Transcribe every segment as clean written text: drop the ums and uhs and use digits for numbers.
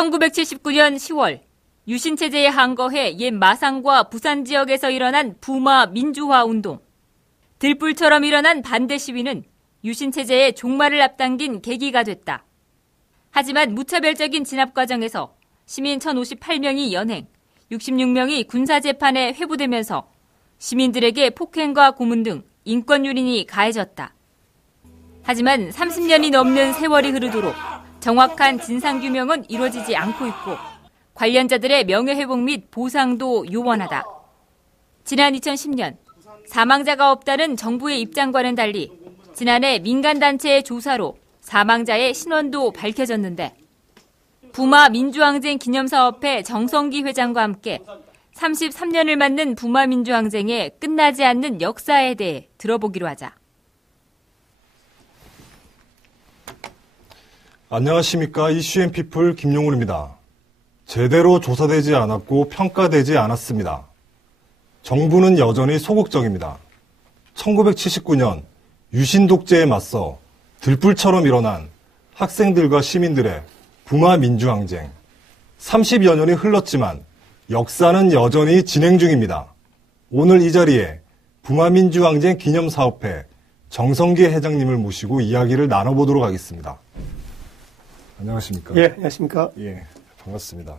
1979년 10월 유신체제에 항거해 옛 마산과 부산 지역에서 일어난 부마 민주화 운동. 들불처럼 일어난 반대 시위는 유신체제의 종말을 앞당긴 계기가 됐다. 하지만 무차별적인 진압 과정에서 시민 1,058명이 연행, 66명이 군사재판에 회부되면서 시민들에게 폭행과 고문 등 인권 유린이 가해졌다. 하지만 30년이 넘는 세월이 흐르도록 정확한 진상규명은 이루어지지 않고 있고 관련자들의 명예회복 및 보상도 요원하다. 지난 2010년 사망자가 없다는 정부의 입장과는 달리 지난해 민간단체의 조사로 사망자의 신원도 밝혀졌는데 부마 민주항쟁 기념사업회 정성기 회장과 함께 33년을 맞는 부마 민주항쟁의 끝나지 않는 역사에 대해 들어보기로 하자. 안녕하십니까. 이슈앤피플 김용훈입니다. 제대로 조사되지 않았고 평가되지 않았습니다. 정부는 여전히 소극적입니다. 1979년 유신 독재에 맞서 들불처럼 일어난 학생들과 시민들의 부마 민주항쟁. 30여 년이 흘렀지만 역사는 여전히 진행 중입니다. 오늘 이 자리에 부마 민주항쟁 기념사업회 정성기 회장님을 모시고 이야기를 나눠보도록 하겠습니다. 안녕하십니까? 예, 안녕하십니까? 예, 반갑습니다.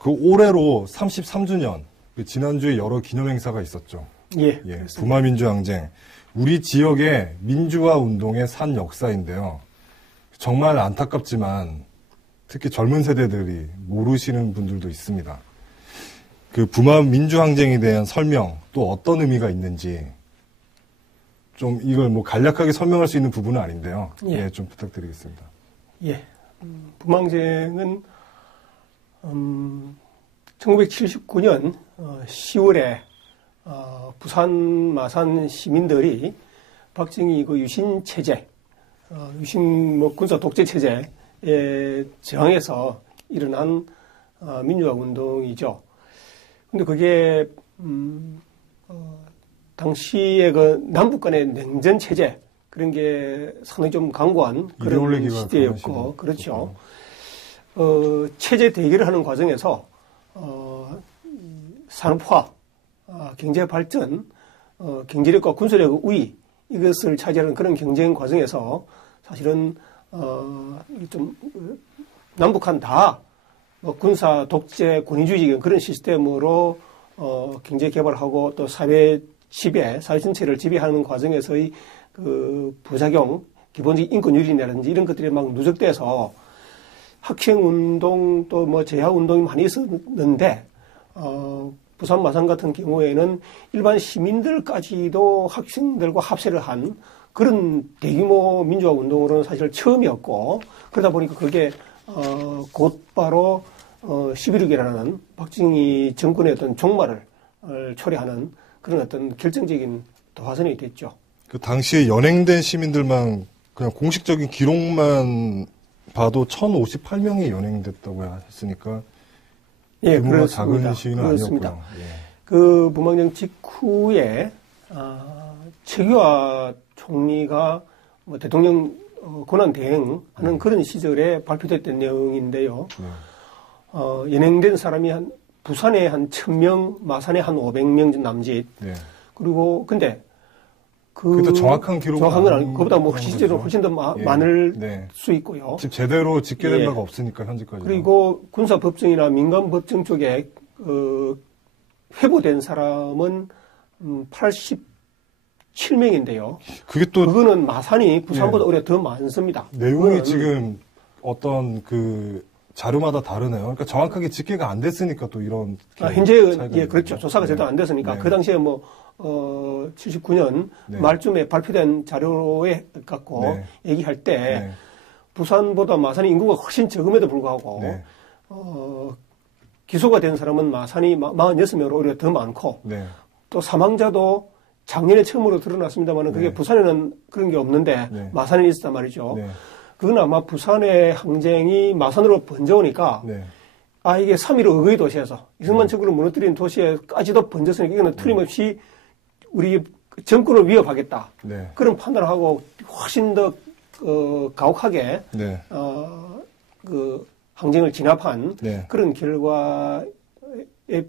그 올해로 33주년, 지난주에 여러 기념행사가 있었죠. 예. 예, 부마 민주항쟁. 우리 지역의 민주화 운동의 산 역사인데요. 정말 안타깝지만 특히 젊은 세대들이 모르시는 분들도 있습니다. 그 부마 민주항쟁에 대한 설명, 또 어떤 의미가 있는지 좀 이걸 뭐 간략하게 설명할 수 있는 부분은 아닌데요. 예, 예, 좀 부탁드리겠습니다. 예. 부마항쟁은 1979년 10월에 부산 마산 시민들이 박정희 그 유신 체제, 유신 군사 독재 체제에 저항해서 일어난 민주화 운동이죠. 근데 그게 당시에 그 남북 간의 냉전 체제 그런 게 상당히 좀 강고한 그런 시대였고, 그렇죠. 체제 대결을 하는 과정에서 산업화, 경제 발전, 경제력과 군사력 우위 이것을 차지하는 그런 경쟁 과정에서 사실은 좀 남북한 다 군사 독재 권위주의 그런 시스템으로 경제 개발하고 또 사회 지배, 사회 전체를 지배하는 과정에서의 그 부작용, 기본적인 인권 유린이라든지 이런 것들이 막 누적돼서 학생 운동 또 뭐 재하 운동이 많이 있었는데 부산 마산 같은 경우에는 일반 시민들까지도 학생들과 합세를 한 그런 대규모 민주화 운동으로는 사실 처음이었고, 그러다 보니까 그게 곧바로 11.6이라는 박정희 정권의 어떤 종말을 초래하는 그런 어떤 결정적인 도화선이 됐죠. 그 당시에 연행된 시민들만 그냥 공식적인 기록만 봐도 1,058명이 연행됐다고 했으니까 예, 규모가 작은 시위는 아니었고요. 예. 그 부마항쟁 직후에 최규하 총리가 뭐 대통령 권한 대행하는 그런 시절에 발표됐던 내용인데요. 연행된 사람이 부산에 한 1,000명, 마산에 한 500명 남짓. 네. 그리고 근데 그것도 정확한 기록은 정확한 건 아니고 그보다 뭐 실제로 훨씬 더 많을 네. 수 있고요. 지금 제대로 집계된 바가 없으니까 현재까지. 그리고 군사법정이나 민간법정 쪽에 회부된 사람은 87명인데요. 그거는 마산이 부산보다 오히려 더 많습니다. 내용이 지금 어떤 그 자료마다 다르네요. 그러니까 정확하게 집계가 안 됐으니까 또 이런. 현재 예, 그렇죠. 조사가 제대로 안 됐으니까 그 당시에 뭐 79년 말쯤에 발표된 자료에 갖고 얘기할 때 부산보다 마산의 인구가 훨씬 적음에도 불구하고 기소가 된 사람은 마산이 46명으로 오히려 더 많고 또 사망자도 작년에 처음으로 드러났습니다만 그게 부산에는 그런 게 없는데 마산에 있었단 말이죠. 그건 아마 부산의 항쟁이 마산으로 번져오니까 이게 3.15 의거의 도시에서 이승만 정권을 무너뜨린 도시에까지도 번졌으니까 이거는 틀림없이 우리 정권을 위협하겠다. 그런 판단을 하고 훨씬 더 가혹하게 그 항쟁을 진압한 네. 그런 결과에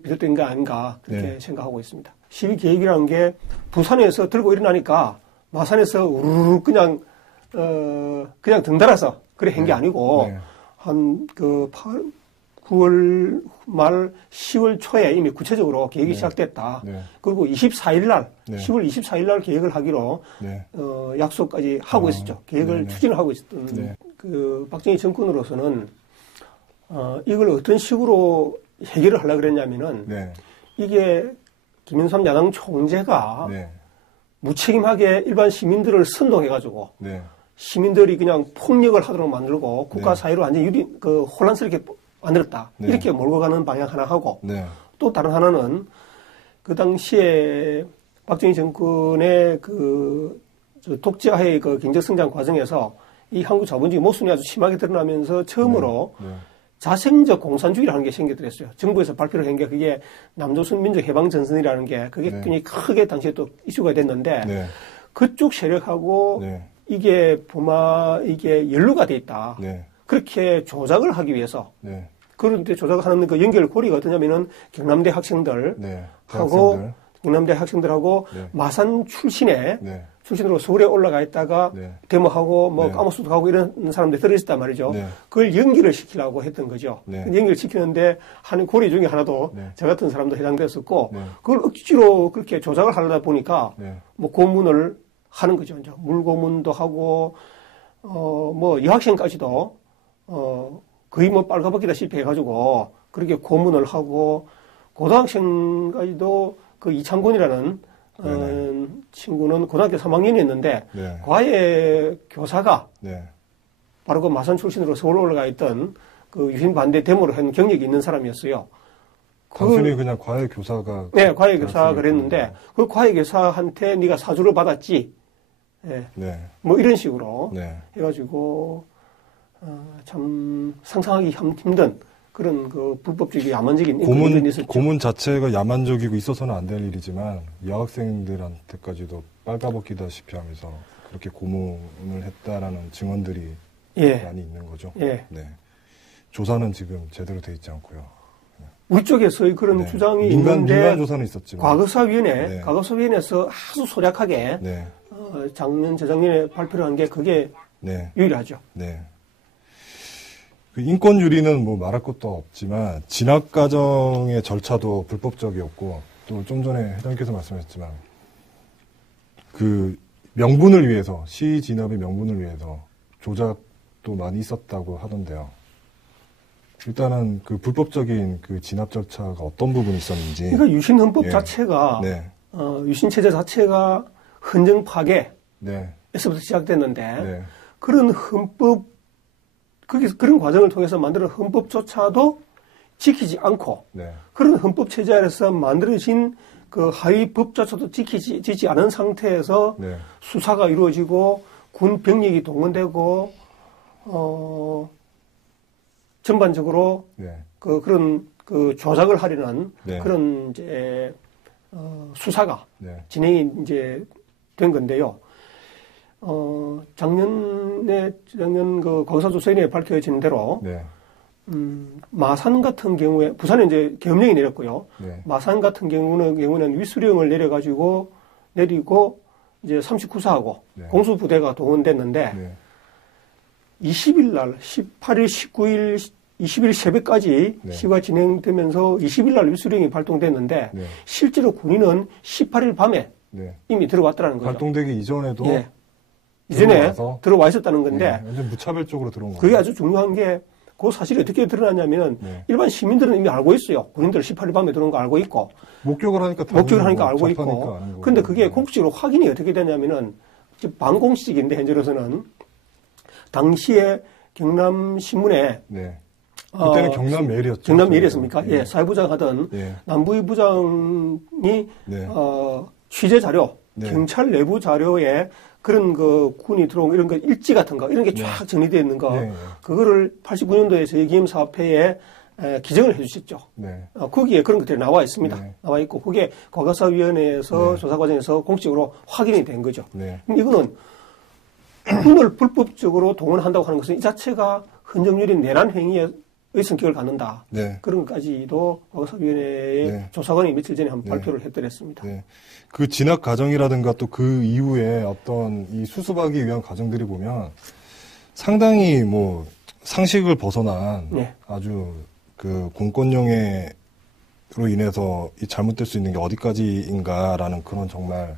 비롯된 거 아닌가 그렇게 네. 생각하고 있습니다. 시위 계획이라는 게 부산에서 들고 일어나니까 마산에서 우르르 그냥 등달아서 그래 한 게 아니고 네. 한 9월 말 10월 초에 이미 구체적으로 계획이 네. 시작됐다. 네. 그리고 24일 날, 네. 10월 24일 날 계획을 하기로 네. 약속까지 하고 있었죠. 계획을 네네. 추진을 하고 있었던 네. 그 박정희 정권으로서는 이걸 어떤 식으로 해결을 하려고 그랬냐면은 네. 이게 김영삼 야당 총재가 네. 무책임하게 일반 시민들을 선동해가지고 네. 시민들이 그냥 폭력을 하도록 만들고 국가 네. 사회로 완전히 혼란스럽게 만들었다. 네. 이렇게 몰고 가는 방향 하나 하고 네. 또 다른 하나는 그 당시에 박정희 정권의 독재하의 그 경제성장 과정에서 이 한국 자본주의 모순이 아주 심하게 드러나면서 처음으로 네. 자생적 공산주의라는 게 생겨들었어요. 정부에서 발표를 한 게 그게 남조선 민족 해방 전선이라는 게 그게 네. 굉장히 크게 당시에 또 이슈가 됐는데 네. 그쪽 세력하고 네. 이게 이게 연루가 돼 있다. 네. 그렇게 조작을 하기 위해서 네. 그런데 조작하는 그 연결고리가 어떠냐면은 경남대 학생들 네. 하고 대학생들. 경남대 학생들하고 네. 마산 네. 출신으로 서울에 올라가 있다가 네. 데모하고 네. 까무스도 가고 이런 사람들 들어있었단 말이죠. 네. 그걸 연기를 시키려고 했던 거죠. 네. 연기를 시키는데 하는 고리 중에 하나도 네. 저 같은 사람도 해당됐었고 네. 그걸 억지로 그렇게 조작을 하려다 보니까 네. 뭐 고문을 하는 거죠. 이제 물고문도 하고 뭐 여학생까지도 거의 뭐 빨가벗기다시피 해가지고 그렇게 고문을 하고 고등학생까지도 그 이창곤이라는 친구는 고등학교 3학년이었는데 네. 과외 교사가 네. 바로 그 마산 출신으로 서울 올라가 있던 그 유신 반대 데모를 한 경력이 있는 사람이었어요. 단순히 그냥 과외 교사가 네, 과외 교사가 말씀이 그랬는데 있군요. 그 과외 교사한테 네가 사주를 받았지. 예. 네. 뭐 이런 식으로 네. 해가지고 참 상상하기 힘든 그런 그 불법적인 야만적인 인권이 있었죠. 고문 자체가 야만적이고 있어서는 안 될 일이지만 여학생들한테까지도 빨가벗기다시피 하면서 그렇게 고문을 했다라는 증언들이 예. 많이 있는 거죠. 예. 네. 조사는 지금 제대로 돼 있지 않고요. 우리 쪽에서의 그런 네. 주장이 민간 있는데 조사는 있었지만 과거사위원회, 네. 과거사위원회에서 아주 소략하게 네. 작년, 재작년에 발표를 한 게 그게 네. 유일하죠. 네. 그 인권유리는 뭐 말할 것도 없지만 진압 과정의 절차도 불법적이었고 또 좀 전에 회장님께서 말씀하셨지만 그 명분을 위해서 시위 진압의 명분을 위해서 조작도 많이 있었다고 하던데요. 일단은 그 불법적인 그 진압 절차가 어떤 부분이 있었는지. 그러니까 유신헌법 예. 자체가 네. 유신체제 자체가 헌정 파괴에서부터 네. 시작됐는데 네. 그런 헌법 그런 과정을 통해서 만드는 헌법조차도 지키지 않고 네. 그런 헌법 체제 아래서 만들어진 그 하위 법조차도 지키지 않은 상태에서 네. 수사가 이루어지고 군 병력이 동원되고 전반적으로 네. 그런 그 조작을 하려는 네. 그런 이제 수사가 네. 진행이 이제 된 건데요. 작년 그 거사조선에 밝혀진 대로 네. 마산 같은 경우에 부산에 이제 계엄령이 내렸고요. 네. 마산 같은 경우는 위수령을 내리고 이제 39사하고 네. 공수부대가 동원됐는데 네. 20일 날 18일, 19일, 20일 새벽까지 네. 시위가 진행되면서 20일 날 위수령이 발동됐는데 네. 실제로 군인은 18일 밤에 네. 이미 들어왔다는 거죠. 발동되기 이전에도 예. 이전에 들어와서? 들어와 있었다는 건데 네. 완전 무차별적으로 들어온 거예요. 그게 아주 중요한 게 그 사실이 어떻게 드러났냐면 네. 일반 시민들은 이미 알고 있어요. 군인들 18일 밤에 들어온 거 알고 있고 목격을 하니까 알고 있고 근데 그게 공식적으로 확인이 어떻게 되냐면은 반공식인데 현재로서는 당시에 경남신문에 네. 그때는 경남메일이었죠. 경남메일이었습니까? 예. 예, 사회부장 하던 예. 남부의 부장이 네. 취재 자료, 네. 경찰 내부 자료에 그런 그 군이 들어온 이런 거 일지 같은 거 이런 게 쫙 정리되어 있는 거 네. 그거를 89년도에 세기임 사업회에 기증을 해주셨죠. 네. 거기에 그런 것들이 나와 있습니다. 네. 나와 있고 그게 과거사위원회에서 네. 조사 과정에서 공식적으로 확인이 된 거죠. 네. 이거는 군을 불법적으로 동원한다고 하는 것은 이 자체가 헌정률인 내란 행위에 성격을 갖는다. 네. 그런 것까지도 과거사위원회의 네. 조사관이 며칠 전에 한번 네. 발표를 해드렸습니다. 네. 그 진학 과정이라든가 또 그 이후에 어떤 이 수습하기 위한 과정들이 보면 상당히 뭐 상식을 벗어난 네. 아주 그 공권영해로 인해서 이 잘못될 수 있는 게 어디까지인가라는 그런 정말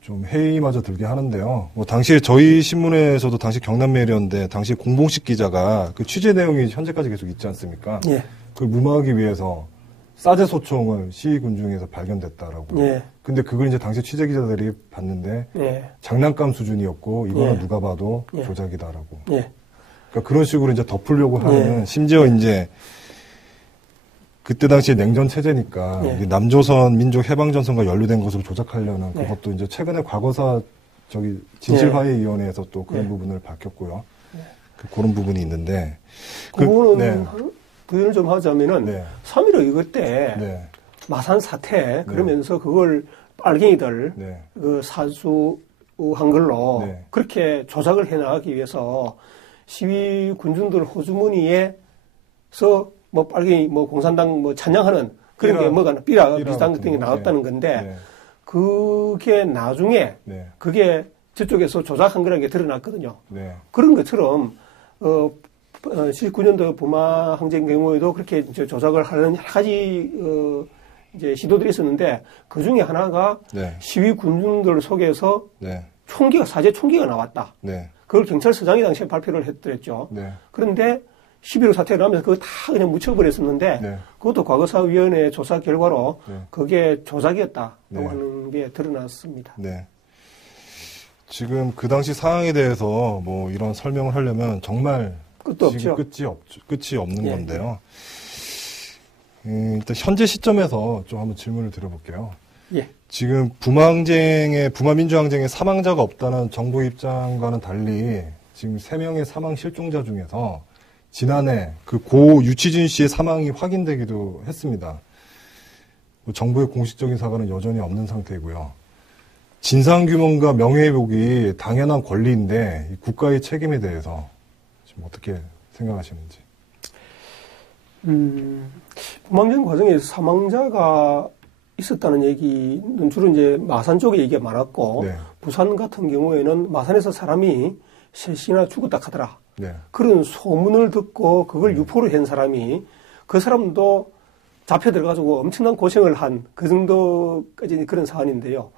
좀 회의마저 들게 하는데요. 뭐 당시에 저희 신문에서도 당시 경남매일이었는데 당시 공봉식 기자가 그 취재 내용이 현재까지 계속 있지 않습니까? 예. 그걸 무마하기 위해서 싸제 소총을 시위군 중에서 발견됐다라고. 예. 근데 그걸 이제 당시 취재 기자들이 봤는데 예. 장난감 수준이었고 이거는 예. 누가 봐도 예. 조작이다라고. 예. 그러니까 그런 식으로 이제 덮으려고 하는 예. 심지어 이제 그때 당시에 냉전 체제니까 예. 이게 남조선 민족 해방전선과 연루된 것으로 조작하려는 예. 그것도 이제 최근에 과거사 진실화해위원회에서 또 그런 예. 부분을 밝혔고요. 그런 부분이 있는데 그거는 네. 부연을 좀 하자면은 네. 3.15 이거 때 네. 마산 사태 그러면서 그걸 빨갱이들 네. 그 사수한 걸로 네. 그렇게 조작을 해나가기 위해서 시위 군중들 호주머니에서 뭐 빨갱이 뭐 공산당 뭐 찬양하는 그런 게 뭐가 삐라 비슷한 같은 것들이 거. 나왔다는 네. 건데 네. 그게 나중에 네. 그게 저쪽에서 조작한 거라는 게 드러났거든요. 네. 그런 것처럼 19년도 부마 항쟁 경우에도 그렇게 이제 조작을 하는 여러 가지 이제 시도들이 있었는데 그 중에 하나가 네. 시위 군중들 속에서 네. 사제 총기가 나왔다. 네. 그걸 경찰서장이 당시에 발표를 했더랬죠. 네. 그런데 11.15 사태가 나면서 그거 다 그냥 묻혀버렸었는데 네. 그것도 과거사위원회 조사 결과로 네. 그게 조작이었다고 네. 하는 게 드러났습니다. 네. 지금 그 당시 상황에 대해서 뭐 이런 설명을 하려면 정말 끝도 지금 없죠. 끝이 없는 예. 건데요. 일단 현재 시점에서 좀 한번 질문을 드려볼게요. 예. 지금 부마 민주항쟁에 사망자가 없다는 정부 입장과는 달리 지금 3명의 사망 실종자 중에서 지난해 그 고 유치진 씨의 사망이 확인되기도 했습니다. 정부의 공식적인 사과는 여전히 없는 상태이고요. 진상규명과 명예회복이 당연한 권리인데 이 국가의 책임에 대해서 지금 어떻게 생각하시는지. 부망전 과정에서 사망자가 있었다는 얘기는 주로 이제 마산 쪽에 얘기가 많았고 네. 부산 같은 경우에는 마산에서 사람이 셋이나 죽었다 하더라. 네. 그런 소문을 듣고 그걸 유포를 한 사람이 그 사람도 잡혀 들어가지고 엄청난 고생을 한 그 정도까지 그런 사안인데요.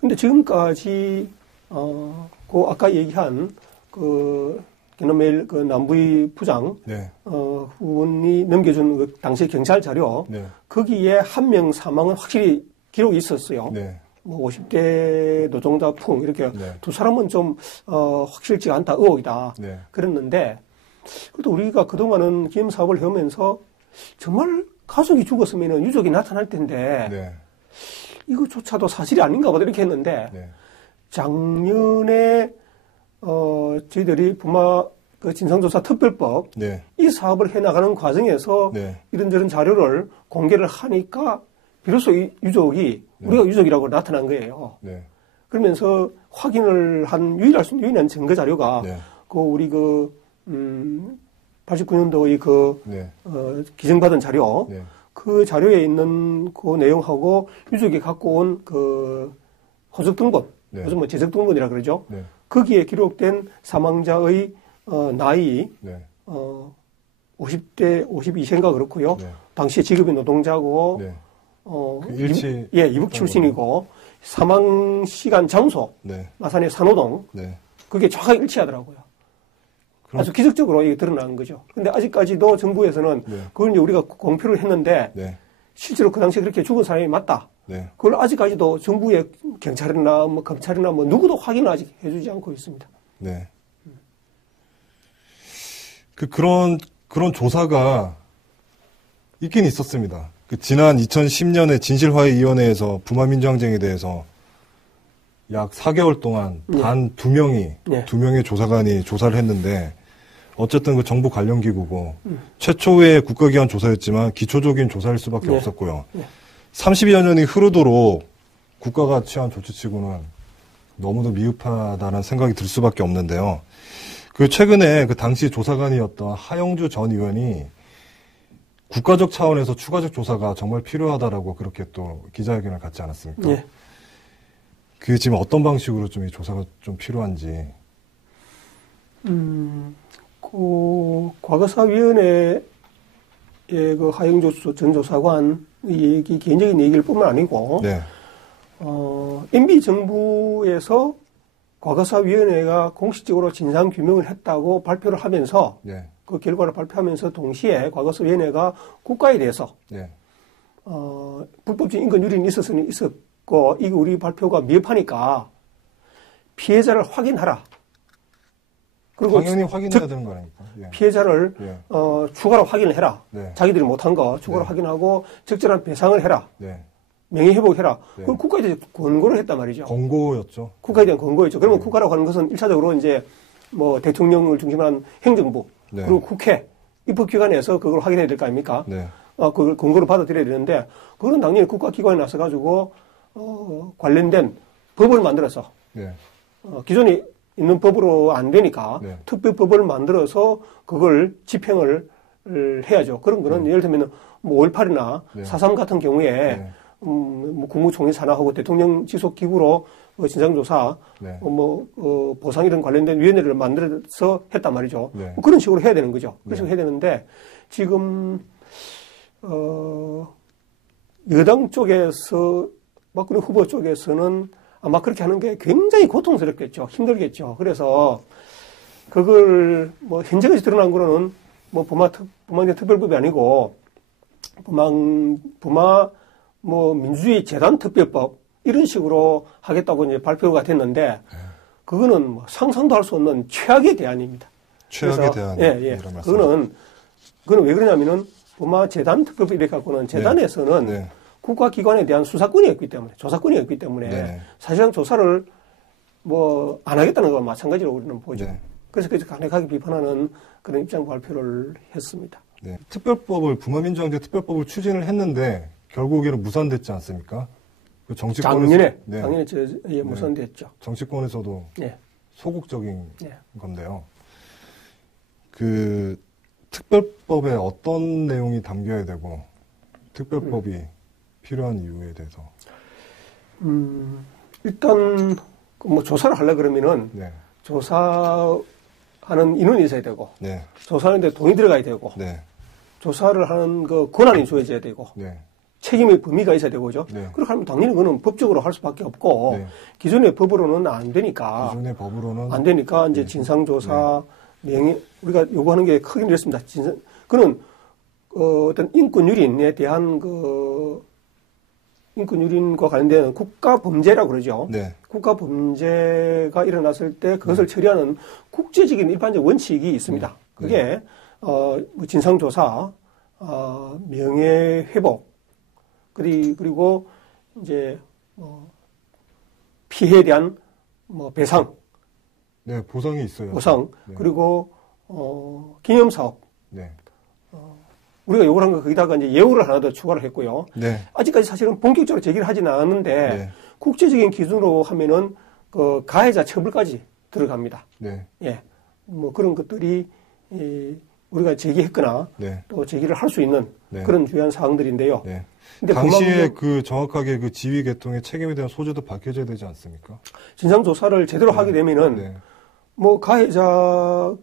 근데 지금까지 그 아까 얘기한 그 경남매일 그 남부의 부장 네. 후원이 넘겨준 그 당시 경찰 자료 네. 거기에 한 명 사망은 확실히 기록이 있었어요. 네. 뭐 50대 노동자 풍 이렇게 네. 두 사람은 좀 확실치가 않다 의혹이다 네. 그랬는데 그래도 우리가 그동안은 기업 사업을 해오면서 정말 가족이 죽었으면 유족이 나타날 텐데 네. 이거조차도 사실이 아닌가 보다 이렇게 했는데 네. 작년에 저희들이 부마 그 진상조사 특별법 네. 이 사업을 해나가는 과정에서 네. 이런저런 자료를 공개를 하니까 비로소 이 유족이 네. 우리가 유족이라고 나타난 거예요. 네. 그러면서 확인을 한 유일한 증거 자료가 네. 그 우리 89년도의 그 네. 기증받은 자료 네. 그 자료에 있는 그 내용하고 유족이 갖고 온 그 호적 등본, 네. 요즘 뭐 재적 등본이라 그러죠. 네. 거기에 기록된 사망자의 나이 네. 50대 52세인가 그렇고요. 네. 당시에 직업이 노동자고 네. 그 일치. 이북 출신이고 사망 시간 장소 네. 마산의 산호동 네. 그게 정확하게 일치하더라고요. 아주 기적적으로 이게 드러난 거죠. 근데 아직까지도 정부에서는 네. 그걸 이제 우리가 공표를 했는데 네. 실제로 그 당시에 그렇게 죽은 사람이 맞다. 네. 그걸 아직까지도 정부의 경찰이나 뭐 검찰이나 뭐 누구도 확인을 아직 해주지 않고 있습니다. 네. 그런 조사가 있긴 있었습니다. 지난 2010년에 진실화해위원회에서 부마민주항쟁에 대해서 약 4개월 동안 단 2명이, 네. 2명의 조사관이 조사를 했는데, 어쨌든 그 정부 관련 기구고, 최초의 국가기관 조사였지만 기초적인 조사일 수밖에 네. 없었고요. 네. 30여 년이 흐르도록 국가가 취한 조치치고는 너무도 미흡하다는 생각이 들 수밖에 없는데요. 그 최근에 그 당시 조사관이었던 하영주 전 의원이 국가적 차원에서 추가적 조사가 정말 필요하다라고 그렇게 또 기자회견을 갖지 않았습니까? 예. 그 지금 어떤 방식으로 좀 이 조사가 좀 필요한지. 그 과거사위원회의 그 하영조 전 조사관 얘기, 개인적인 얘기일 뿐만 아니고, 네. MB 정부에서 과거사위원회가 공식적으로 진상 규명을 했다고 발표를 하면서, 네. 그 결과를 발표하면서 동시에 과거사위원회가 국가에 대해서, 네. 불법적인 인권 유린이 있었고, 이거 우리 발표가 미흡하니까 피해자를 확인하라. 그리고 당연히 확인해야 되는 거 아닙니까? 예. 피해자를 예. 추가로 확인을 해라. 네. 자기들이 못한 거 추가로 네. 확인하고 적절한 배상을 해라. 네. 명예회복해라. 네. 그걸 국가에 대해서 권고를 했단 말이죠. 권고였죠. 국가에 대한 권고였죠. 그러면 네. 국가라고 하는 것은 1차적으로 이제 뭐 대통령을 중심으로 한 행정부 네. 그리고 국회 입법기관에서 그걸 확인해야 될 거 아닙니까? 네. 그걸 권고를 받아들여야 되는데 그거는 당연히 국가기관에 나서 가지고 관련된 법을 만들어서 네. 기존에 있는 법으로 안 되니까 네. 특별법을 만들어서 그걸 집행을 해야죠. 그런 거는 예를 들면 뭐 5.18이나 네. 4.3 같은 경우에 네. 뭐 국무총리 산하하고 대통령 지속 기구로 진상조사, 네. 보상 이런 관련된 위원회를 만들어서 했단 말이죠. 네. 뭐 그런 식으로 해야 되는 거죠. 그런 식으로 네. 해야 되는데 지금 여당 쪽에서 박근혜 후보 쪽에서는 아마 그렇게 하는 게 굉장히 고통스럽겠죠. 힘들겠죠. 그래서 그걸 뭐 현재까지 드러난 거로는 뭐 부망제 특별법이 아니고 부마 뭐 민주주의 재단 특별법 이런 식으로 하겠다고 이제 발표가 됐는데 그거는 뭐 상상도 할 수 없는 최악의 대안입니다. 최악의 대안이. 예. 그거는 왜 그러냐면은 부마 재단 특별법 이렇게 갖고는 재단에서는 네. 국가기관에 대한 수사권이 없기 때문에, 조사권이 없기 때문에, 네. 사실상 조사를 뭐 안 하겠다는 것과 마찬가지로 우리는 보죠. 네. 그래서 강력하게 비판하는 그런 입장 발표를 했습니다. 네. 부마민주항제 특별법을 추진을 했는데, 결국에는 무산됐지 않습니까? 그 작년에 네. 무산됐죠. 정치권에서도 네. 소극적인 네. 건데요. 그, 특별법에 어떤 내용이 담겨야 되고, 특별법이 필요한 이유에 대해서. 일단, 뭐 조사를 하려 그러면은, 네. 조사하는 인원이 있어야 되고, 네. 조사하는데 돈이 들어가야 되고, 네. 조사를 하는 그 권한이 주어져야 되고, 네. 책임의 범위가 있어야 되고죠. 네. 그렇게 하면 당연히 그거는 법적으로 할 수밖에 없고, 네. 기존의 법으로는 안 되니까, 기존의 법으로는 안 되니까 이제 네. 진상조사, 우리가 요구하는 게 크긴 이렇습니다. 그는 어떤 인권유린에 대한 인권유린과 관련된 국가범죄라고 그러죠. 네. 국가범죄가 일어났을 때 그것을 처리하는 국제적인 일반적 원칙이 있습니다. 그게 뭐 진상조사, 명예회복, 그리고 이제 피해에 대한 배상, 네, 보상이 있어요. 보상, 네. 그리고 기념사업. 네. 우리가 요구를 한 거 거기다가 이제 예우를 하나 더 추가를 했고요. 네. 아직까지 사실은 본격적으로 제기를 하지는 않았는데 네. 국제적인 기준으로 하면은 그 가해자 처벌까지 들어갑니다. 네. 예, 뭐 그런 것들이 우리가 제기했거나 네. 또 제기를 할 수 있는 네. 그런 중요한 사항들인데요. 네. 근데 당시에 그 정확하게 그 지휘 계통의 책임에 대한 소재도 밝혀져야 되지 않습니까? 진상 조사를 제대로 하게 되면은 네. 뭐 피해자가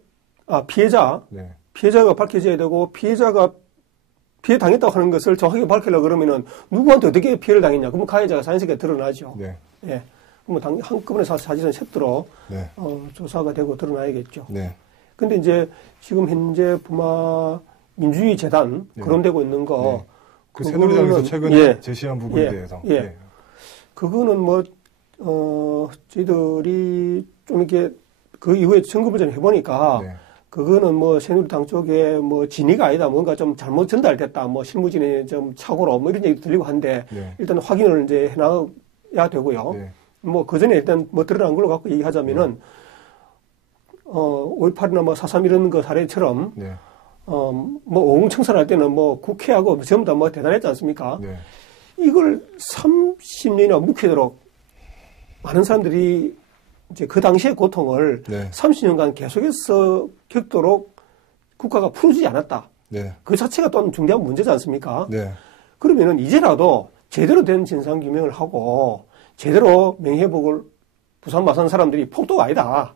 네. 밝혀져야 되고 피해자가 피해 당했다고 하는 것을 정확하게 밝히려고 그러면은 누구한테 어떻게 피해를 당했냐. 그러면 가해자가 자연스럽게 드러나죠. 네. 예. 그러면 한꺼번에 사실은 셋들어 네. 조사가 되고 드러나야겠죠. 네. 근데 이제 지금 현재 부마 민주주의 재단 네. 거론되고 있는 거 네. 그 새누리당에서 최근에 예. 제시한 부분에 예. 대해서. 예. 네. 그거는 뭐 저희들이 좀 이렇게 그 이후에 점검을 좀 해보니까 네. 그거는 뭐 새누리당 쪽에 뭐 진위가 아니다, 뭔가 좀 잘못 전달됐다, 뭐 실무진의 좀 착오로 뭐 이런 얘기도 들리고 한데 네. 일단 확인을 이제 해놔야 되고요. 네. 뭐 그 전에 일단 뭐 드러난 걸로 갖고 얘기하자면은 5.18이나 뭐 4.3 이런 거 사례처럼 네. 뭐 옹청산할 때는 뭐 국회하고 전부 다 뭐 대단했지 않습니까? 네. 이걸 30년이나 묵히도록 많은 사람들이 이제 그 당시의 고통을 네. 30년간 계속해서 겪도록 국가가 풀어주지 않았다. 네. 그 자체가 또한 중대한 문제지 않습니까? 네. 그러면은 이제라도 제대로 된 진상규명을 하고 제대로 명예회복을 부산 마산 사람들이 폭도가 아니다.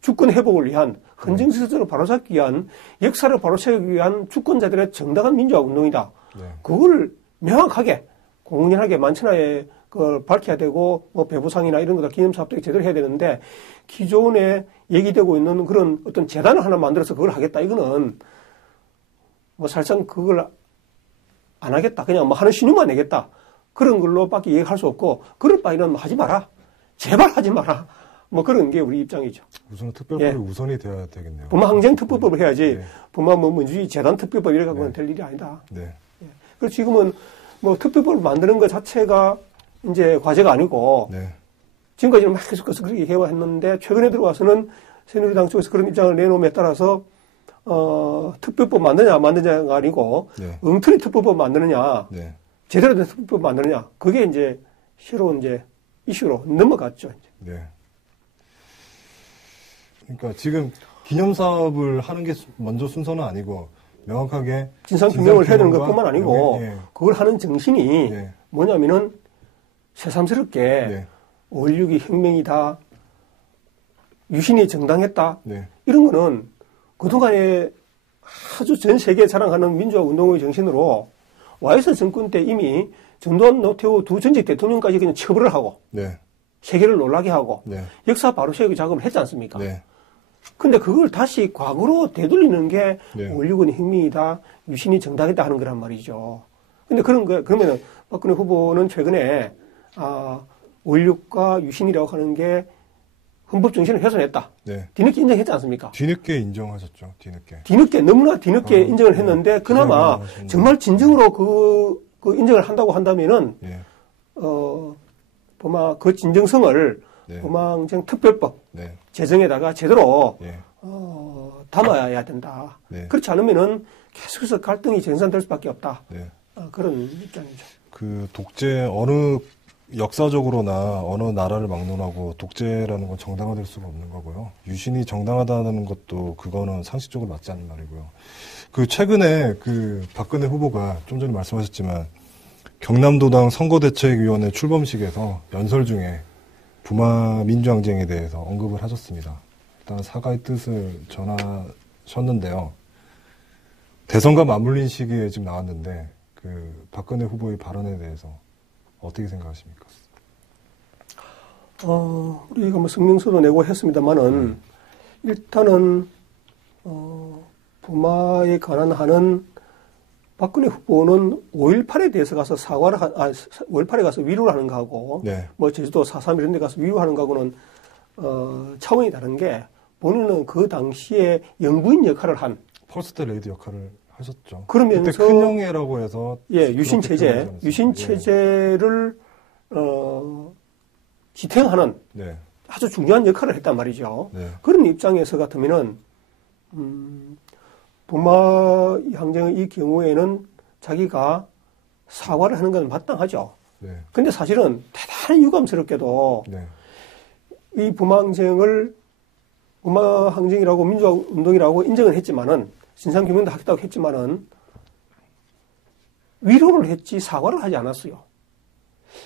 주권 회복을 위한 헌정질서를 바로잡기 위한 역사를 바로잡기 위한 주권자들의 정당한 민주화 운동이다. 네. 그걸 명확하게 공연하게 만천하에 그걸 밝혀야 되고 뭐 배부상이나 이런 거다 기념사업도 제대로 해야 되는데 기존에 얘기되고 있는 그런 어떤 재단을 하나 만들어서 그걸 하겠다. 이거는 뭐 사실상 그걸 안 하겠다. 그냥 뭐 하는 신용만 내겠다. 그런 걸로밖에 얘기할 수 없고 그럴 바에는 하지 마라. 제발 하지 마라. 뭐 그런 게 우리 입장이죠. 우선 특별법이 우선이 돼야 되겠네요. 부마항쟁특별법을 해야지 네. 부마 뭐 민주주의 재단 특별법 이래 갖고는 네. 될 일이 아니다. 네. 그래서 지금은 뭐 특별법을 만드는 것 자체가 이제 과제가 아니고 네. 지금까지는 막 계속 그렇게 해왔는데 최근에 들어와서는 새누리당 쪽에서 그런 입장을 내놓음에 따라서 특별법 만드냐 안 만드냐가 아니고 네. 엉터리 특별법 만드느냐 네. 제대로 된 특별법 만드느냐 그게 이제 새로운 이제 이슈로 넘어갔죠. 이제. 네. 그러니까 지금 기념사업을 하는 게 먼저 순서는 아니고 명확하게 진상규명을 해야 되는 것뿐만 아니고 예. 그걸 하는 정신이 예. 뭐냐면은 새삼스럽게 네. 5.16이 혁명이다. 유신이 정당했다. 네. 이런 거는 그동안에 아주 전 세계에 자랑하는 민주화 운동의 정신으로 YS 정권 때 이미 전두환, 노태우 두 전직 대통령까지 그냥 처벌을 하고 네. 세계를 놀라게 하고 네. 역사 바로 세우기 작업을 했지 않습니까? 네. 근데 그걸 다시 과거로 되돌리는 게 네. 5.16은 혁명이다. 유신이 정당했다 하는 거란 말이죠. 근데 그런 거, 그러면은 박근혜 후보는 최근에 5.16과 유신이라고 하는 게 헌법 정신을 훼손했다. 네. 뒤늦게 인정했지 않습니까? 뒤늦게 인정하셨죠. 뒤늦게. 뒤늦게, 너무나 뒤늦게 인정을 했는데, 네. 그나마 인정하셨네. 정말 진정으로 그 인정을 한다고 한다면은, 예. 그 진정성을 네. 부마항쟁 특별법 네. 제정에다가 제대로, 예. 담아야 된다. 네. 그렇지 않으면은 계속해서 갈등이 정산될 수밖에 없다. 네. 그런 입장이죠. 그 독재 어느 역사적으로나 어느 나라를 막론하고 독재라는 건 정당화될 수가 없는 거고요. 유신이 정당하다는 것도 그거는 상식적으로 맞지 않는 말이고요. 그 최근에 그 박근혜 후보가 좀 전에 말씀하셨지만 경남도당 선거대책위원회 출범식에서 연설 중에 부마 민주항쟁에 대해서 언급을 하셨습니다. 일단 사과의 뜻을 전하셨는데요. 대선과 맞물린 시기에 지금 나왔는데 그 박근혜 후보의 발언에 대해서 어떻게 생각하십니까? 우리가 뭐 성명서도 내고 했습니다만은 일단은 부마에 관한 하는 박근혜 후보는 5.18에 대해서 가서 5.18에 가서 위로를 하는 거하고 네. 뭐 제주도 4.3 이런 데 가서 위로하는 거하고는 차원이 다른 게 본인은 그 당시에 영부인 역할을 한 펄스트 레이드 역할을 하셨죠. 그러면서 그때 큰 형애라고 해서 유신 체제를 지탱하는 네. 아주 중요한 역할을 했단 말이죠. 네. 그런 입장에서 같으면은 부마 항쟁의 이 경우에는 자기가 사과를 하는 건 마땅하죠. 네. 근데 사실은 대단히 유감스럽게도 네. 이 부마 항쟁이라고 민주화 운동이라고 인정을 했지만은 진상규명도 하겠다고 했지만은 위로를 했지 사과를 하지 않았어요.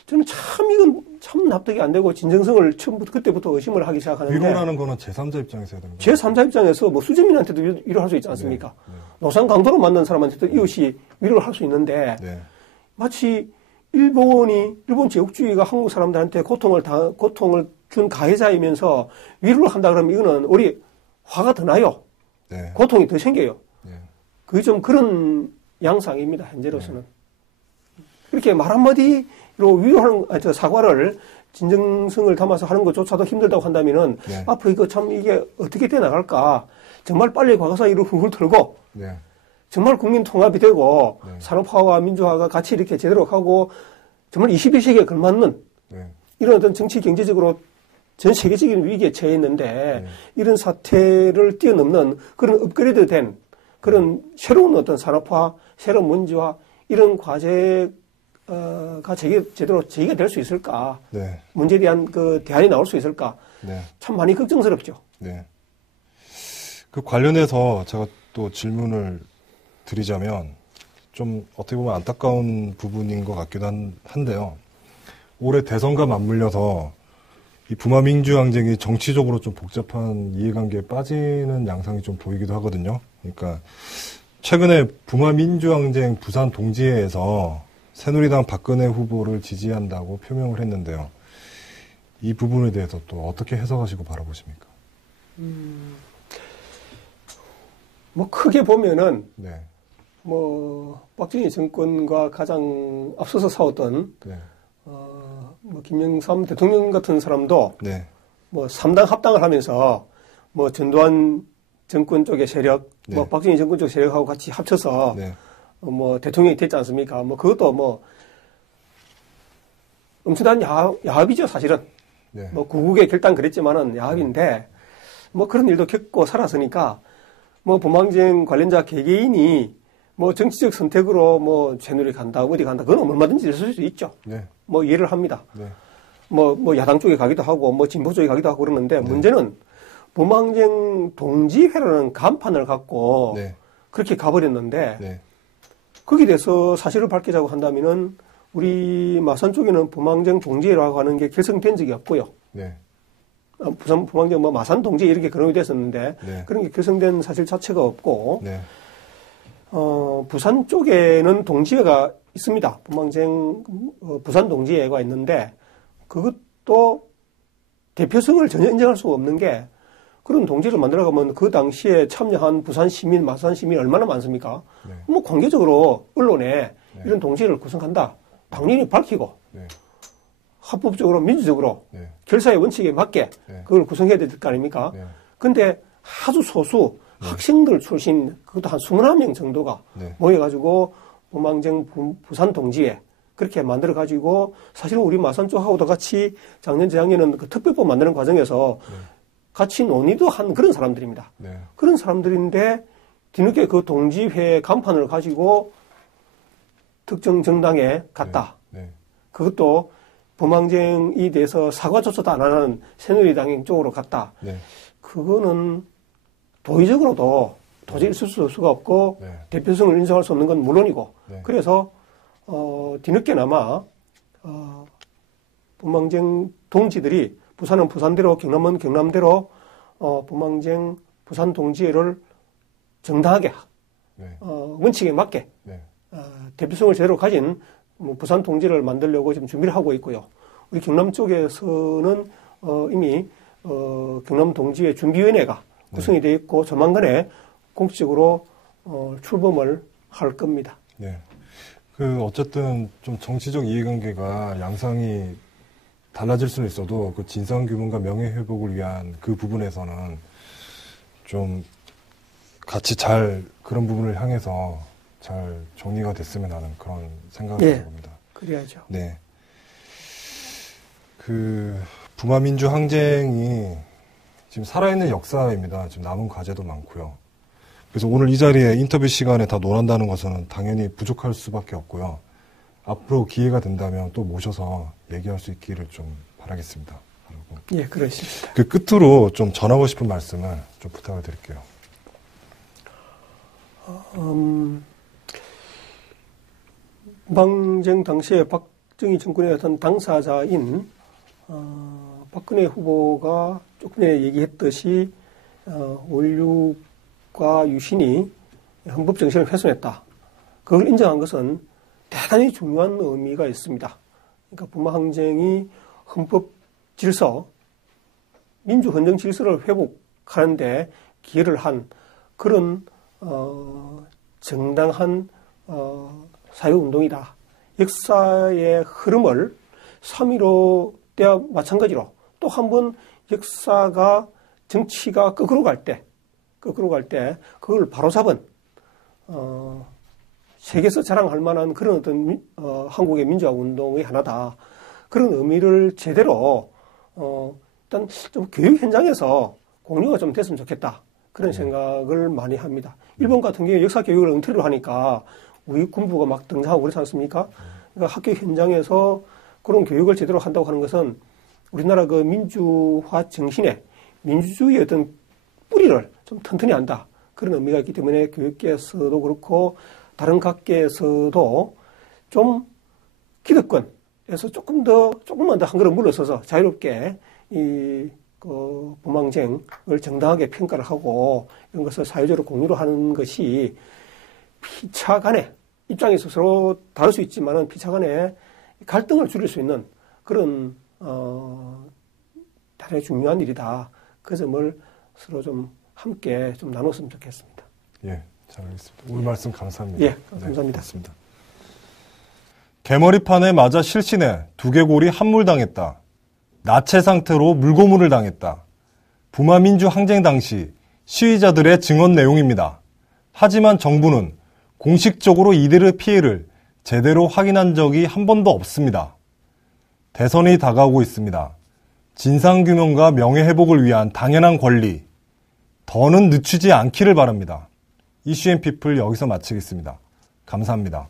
저는 이건 참 납득이 안 되고 진정성을 처음부터 그때부터 의심을 하기 시작하는데 위로라는 거는 제3자 입장에서 해야 되는 거예요. 제3자 입장에서 뭐 수재민한테도 위로할 수 있지 않습니까? 네. 노상 강도로 만난 사람한테도 이웃이 위로를 할 수 있는데 네. 마치 일본 제국주의가 한국 사람들한테 고통을 준 가해자이면서 위로를 한다 그러면 이거는 우리 화가 더 나요. 네. 고통이 더 생겨요. 네. 그게 좀 그런 양상입니다. 현재로서는. 그렇게 말 한마디로 위로하는, 사과를 진정성을 담아서 하는 것조차도 힘들다고 한다면은 네. 앞으로 이게 어떻게 돼 나갈까? 정말 빨리 과거사의를 훌훌 털고 네. 정말 국민 통합이 되고 네. 산업화와 민주화가 같이 이렇게 제대로 하고 정말 21세기에 걸맞는 네. 이런 어떤 정치 경제적으로 전 세계적인 위기에 처해 있는데 이런 사태를 뛰어넘는 그런 업그레이드된 그런 새로운 어떤 산업화, 새로운 민주화 이런 과제가 제대로 제기가 될 수 있을까? 네. 문제에 대한 그 대안이 나올 수 있을까? 네. 참 많이 걱정스럽죠. 네. 그 관련해서 제가 또 질문을 드리자면 좀 어떻게 보면 안타까운 부분인 것 같기도 한데요. 올해 대선과 맞물려서 이 부마 민주항쟁이 정치적으로 좀 복잡한 이해관계에 빠지는 양상이 좀 보이기도 하거든요. 그러니까 최근에 부마 민주항쟁 부산 동지회에서 새누리당 박근혜 후보를 지지한다고 표명을 했는데요. 이 부분에 대해서 또 어떻게 해석하시고 바라보십니까? 뭐 크게 보면은 네. 뭐 박정희 정권과 가장 앞서서 싸웠던 네. 뭐 김영삼 대통령 같은 사람도 네. 뭐 3당 합당을 하면서 뭐 전두환 정권 쪽의 세력, 네. 뭐 박정희 정권 쪽 세력하고 같이 합쳐서 네. 뭐 대통령이 됐지 않습니까? 뭐 그것도 뭐 엄청난 야합이죠, 사실은. 네. 뭐 구국의 결단 그랬지만은 야합인데 뭐 그런 일도 겪고 살았으니까 뭐 부마항쟁 관련자 개개인이 뭐 정치적 선택으로 뭐 새누리 간다, 어디 간다, 그건 얼마든지 있을 수 있죠. 네. 뭐 이해를 합니다. 네. 뭐 야당 쪽에 가기도 하고 뭐 진보 쪽에 가기도 하고 그러는데 네. 문제는 부마항쟁 동지회라는 간판을 갖고 네. 그렇게 가버렸는데 네. 거기에 대해서 사실을 밝히자고 한다면은 우리 마산 쪽에는 부마항쟁 동지회라고 하는 게 결성된 적이 없고요. 네. 부산 부마항쟁 뭐 마산 동지회 이렇게 거론이 됐었는데 네. 그런 게 결성된 사실 자체가 없고 네. 부산 쪽에는 동지회가 있습니다. 부마항쟁 부산 동지회가 있는데 그것도 대표성을 전혀 인정할 수가 없는 게 그런 동지를 만들어가면 그 당시에 참여한 부산 시민, 마산 시민 얼마나 많습니까? 네. 뭐 공개적으로 언론에 네. 이런 동지를 구성한다. 당연히 밝히고 네. 합법적으로 민주적으로 네. 결사의 원칙에 맞게 네. 그걸 구성해야 될 거 아닙니까? 네. 근데 아주 소수 학생들 출신 그것도 한 21명 정도가 네. 모여가지고 부마항쟁 부산 동지회 그렇게 만들어가지고 사실은 우리 마산 쪽하고도 같이 작년 재작년에는 그 특별법 만드는 과정에서 네. 같이 논의도 한 그런 사람들입니다. 네. 그런 사람들인데 뒤늦게 그 동지회 간판을 가지고 특정 정당에 갔다. 네. 그것도 부마항쟁에 대해서 사과조차도 안 하는 새누리당 쪽으로 갔다. 네. 그거는 도의적으로도 도저히 있을 수가 없고 네. 대표성을 인정할 수 없는 건 물론이고 네. 그래서 뒤늦게나마 부마항쟁 동지들이 부산은 부산대로 경남은 경남대로 부마항쟁 부산 동지회를 정당하게 네. 원칙에 맞게 네. 대표성을 제대로 가진 부산 동지를 만들려고 지금 준비를 하고 있고요. 우리 경남 쪽에서는 이미 경남 동지회 준비위원회가 구성이 되어 있고 조만간에 공식적으로 출범을 할 겁니다. 네. 그 어쨌든 좀 정치적 이해관계가 양상이 달라질 수는 있어도 그 진상 규명과 명예 회복을 위한 그 부분에서는 좀 같이 잘 그런 부분을 향해서 잘 정리가 됐으면 하는 그런 생각을 해봅니다. 그래야죠. 네. 그 부마민주 항쟁이 지금 살아있는 역사입니다. 지금 남은 과제도 많고요. 그래서 오늘 이 자리에 인터뷰 시간에 다 논한다는 것은 당연히 부족할 수밖에 없고요. 앞으로 기회가 된다면 또 모셔서 얘기할 수 있기를 좀 바라겠습니다. 그리고 예, 그렇습니다. 그 끝으로 좀 전하고 싶은 말씀을 좀 부탁을 드릴게요. 부마항쟁 당시에 박정희 정권의 어떤 당사자인 박근혜 후보가 조금 전에 얘기했듯이 5.16과 유신이 헌법 정신을 훼손했다. 그걸 인정한 것은 대단히 중요한 의미가 있습니다. 그러니까 부마항쟁이 헌법 질서, 민주 헌정 질서를 회복하는데 기여를 한 그런 정당한 사회운동이다. 역사의 흐름을 3.15 때와 마찬가지로 또 한 번 역사가 정치가 거꾸로 갈 때 그걸 바로잡은 세계에서 자랑할 만한 그런 어떤 한국의 민주화 운동의 하나다. 그런 의미를 제대로 일단 좀 교육 현장에서 공유가 좀 됐으면 좋겠다. 그런 생각을 많이 합니다. 일본 같은 경우에 역사 교육을 엉터리로 하니까 우리 군부가 막 등장하고 그렇지 않습니까? 그러니까 학교 현장에서 그런 교육을 제대로 한다고 하는 것은 우리나라 그 민주화 정신에 민주주의의 어떤 뿌리를 좀 튼튼히 한다. 그런 의미가 있기 때문에 교육계에서도 그렇고 다른 각계에서도 좀 기득권에서 조금만 더 한 걸음 물러서서 자유롭게 그 부망쟁을 정당하게 평가를 하고 이런 것을 사회적으로 공유를 하는 것이 피차 간에 입장이 서로 다를 수 있지만은 피차 간에 갈등을 줄일 수 있는 그런 대단히 중요한 일이다. 그 점을 서로 좀 함께 좀 나눴으면 좋겠습니다. 예, 잘 알겠습니다. 오늘 말씀 감사합니다. 예, 감사합니다. 네, 개머리판에 맞아 실신해 두개골이 함몰당했다. 나체 상태로 물고문을 당했다. 부마민주 항쟁 당시 시위자들의 증언 내용입니다. 하지만 정부는 공식적으로 이들의 피해를 제대로 확인한 적이 한 번도 없습니다. 대선이 다가오고 있습니다. 진상규명과 명예회복을 위한 당연한 권리, 더는 늦추지 않기를 바랍니다. 이슈앤피플 여기서 마치겠습니다. 감사합니다.